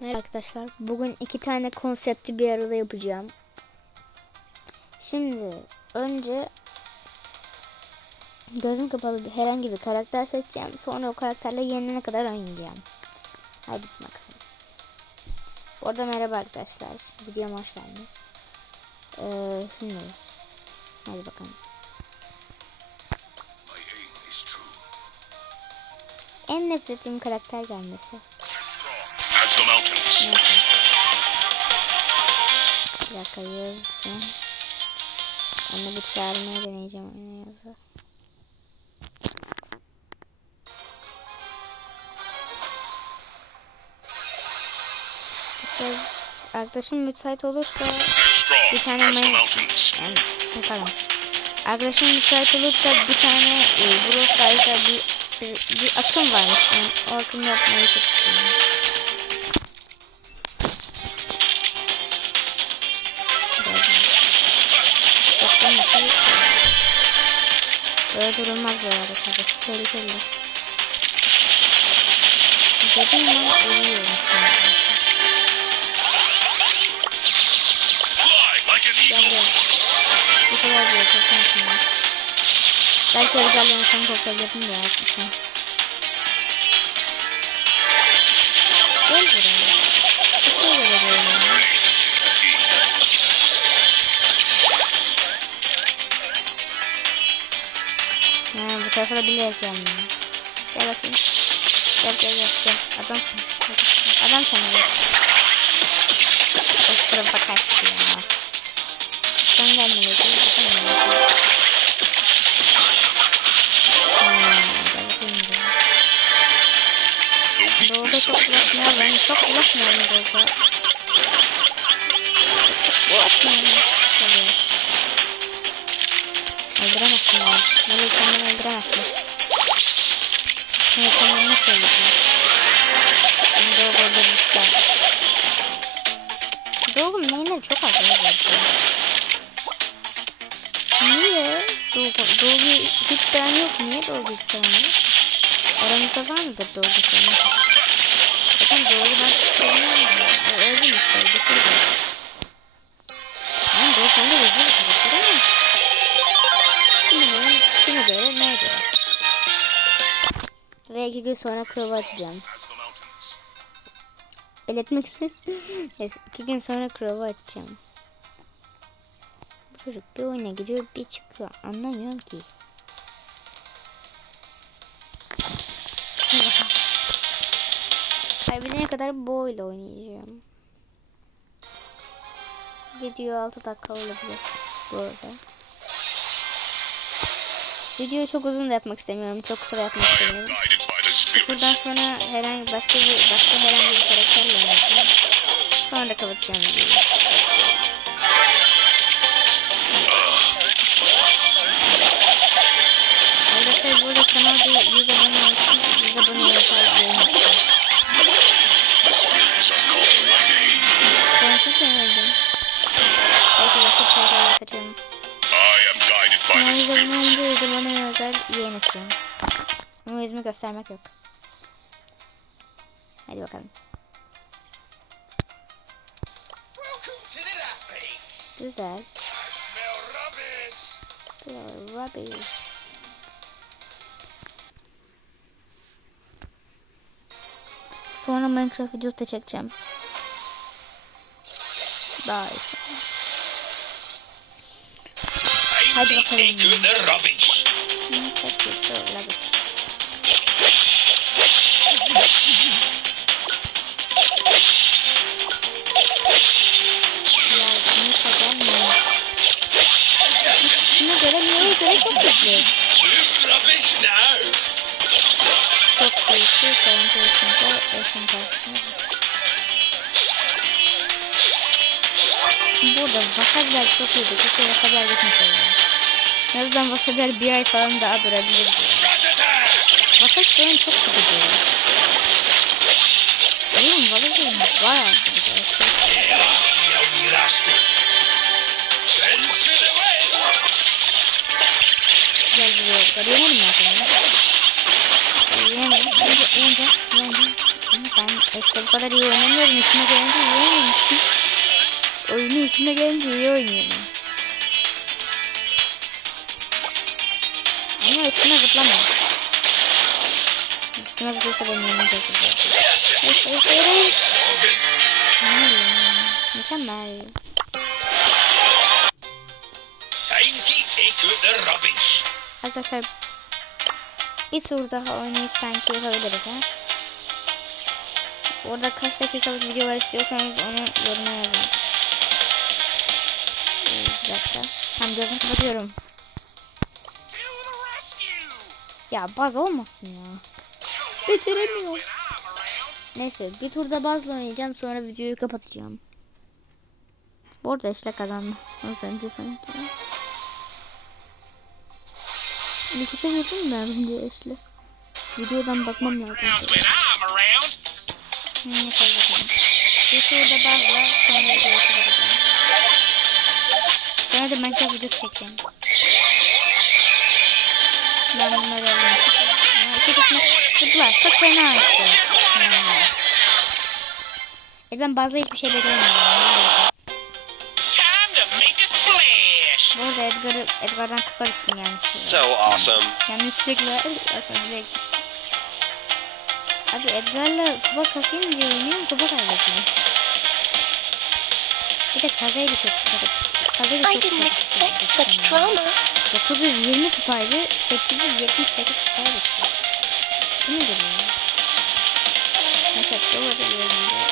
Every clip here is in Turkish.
Merhaba arkadaşlar. Bugün iki tane konsepti bir arada yapacağım. Şimdi önce gözüm kapalı bir herhangi bir karakter seçeceğim. Sonra o karakterle yenene kadar oynayacağım. Hadi bakalım. Bu arada merhaba arkadaşlar. Videoma hoş geldiniz. Ee, şimdi hadi bakalım. En nefret ettiğim karakter gelmesi. As the mountains. Bir dakika yazın. Onu bir çağırmaya deneyeceğim oyuna yazı. İşte arkadaşım müsait olursa Bir tane yani şey pardon. Arkadaşım müsait olursa bir tane e, Brawl Stars'da bir, bir, bir akım varmış. Yani o akım yapmayı çok istiyorum. Böyle durulmaz bu arada kardeş. Tehlikeli. Dediğim an ölüyorum. Gel buraya. Bu kadar diyor korkarsın ya. Belki Ergal yanılsam korkabilirim de yapmışım. Gel buraya. Ha, bu tarafa da bilerek gelmiyor. Gel bakayım. Gel gel gel. gel. Adam sen. Adam sen gel. O tarafa kaçtı ya. Sen gelmedin. Sen gelmedin. Hmm, gel bakayım buraya. The Doğuda weakness çok of the ulaşmayalım. enemy Çok is ulaşmayalım doğuda. Çok ulaşmayalım. Tabii. Öldüremezsin beni. Böyle sen beni öldüremezsin. Evet sen beni nasıl öldürdün? Beni doğu öldürmüşler. Doğu'nun mainleri çok az zaten. Niye? Doğu, Doğu'yu hiç seven yok. Niye Doğu'yu hiç seven yok? Aramızda var mıdır Doğu'yu seven? Zaten Doğu'yu ben hiç sevmiyorum. ya. O öldü işte. Sürü de. Ben Doğu kendi gözüyle karakter Ve iki gün sonra Crow'u açacağım. Belirtmek istedim. Neyse iki gün sonra Crow'u açacağım. Çocuk bir oyuna giriyor bir çıkıyor. Anlamıyorum ki. Kaybedene kadar bu oyla oynayacağım. Video 6 dakika olabilir bu arada. Videoyu çok uzun da yapmak istemiyorum. Çok kısa yapmak istemiyorum. Buradan sonra herhangi başka bir başka herhangi bir karakterle oynayacağım. Sonra da kapatacağım videoyu. Arkadaşlar burada kanalda 100 abone olsun. 100 abone olursa. Ben çok sevmedim. Belki başka bir. I am guided by Ama the 100 abone spirits. olunca 100 abone özel yayın açacağım. Ama yüzümü göstermek yok. Hadi bakalım. Güzel. Rubbish. Sonra Minecraft videosu da çekeceğim. Bye. Video rubbish. Ya neyse gelmiyor. Kime göre neye göre çok güçlü. Move rubbish now. Çok güçlü. Karantina yaşında yaşın karşısında. Burada wasabiler çok iyiydi. Keşke wasabiler gitmeseydi. En azından wasabiler bir ay falan daha durabilirdi. Ratata. Wasabi sorun çok sıkıcı. Oğlum wasabi bayağı sıkıcı. Gel buraya. Gel yenelim ben seni. Yenelim. Önce, önce, önce. Ben işte bu kadar iyi oynamıyorum. İşime gelince iyi oynuyormuşum. Oyunu işime gelince iyi oynuyorum. Ama üstüne zıplama. Üstüne zıplasa beni yenecek. Hayır hayır hayır hayır. Ne oluyor? Mükemmel. Arkadaşlar bir tur daha oynayıp sanki yapabiliriz ha. Orada kaç dakikalık videolar istiyorsanız onu yoruma yazın. Ee, Bir dakika. Tam gözümü kapatıyorum. Ya baz olmasın ya. Beceremiyorum. Neyse bir turda bazla oynayacağım sonra videoyu kapatacağım. Bu arada işte kazandım. Az önce sanki. Gördün mü ben diye işte. Videodan bakmam lazım. Bakalım. Bir turda bazla sonra videoyu kapatacağım. Sonra da Minecraft videosu çekeceğim. Ben bunları alayım. Çekilme. Zıpla. Çok fena işte. E ben bazı hiçbir şey beceremiyorum. Bu arada Edgar'ı, Edgar'dan kupa düştüm yanlışlıkla. So awesome. Yanlışlıkla aslında direkt. Abi Edgar'la kupa kasayım diye oynuyorum kupa kaybettim. Bir de kazayı da çok kazayı da I didn't expect such drama. 920 kupaydı 878 kupaya düştü. Bu nedir ya? Neyse bu arada yorumda.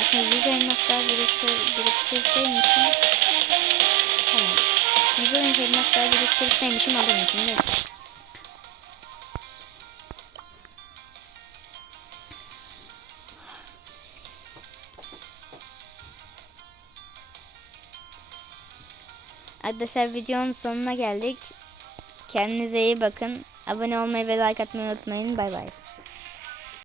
Aslında 100 elmaslar biriktir, biriktirseymişim. Tamam. 100 elmaslar biriktirseymişim alırmışım. Neyse. Arkadaşlar videonun sonuna geldik. Kendinize iyi bakın. Abone olmayı ve like atmayı unutmayın. Bay bay.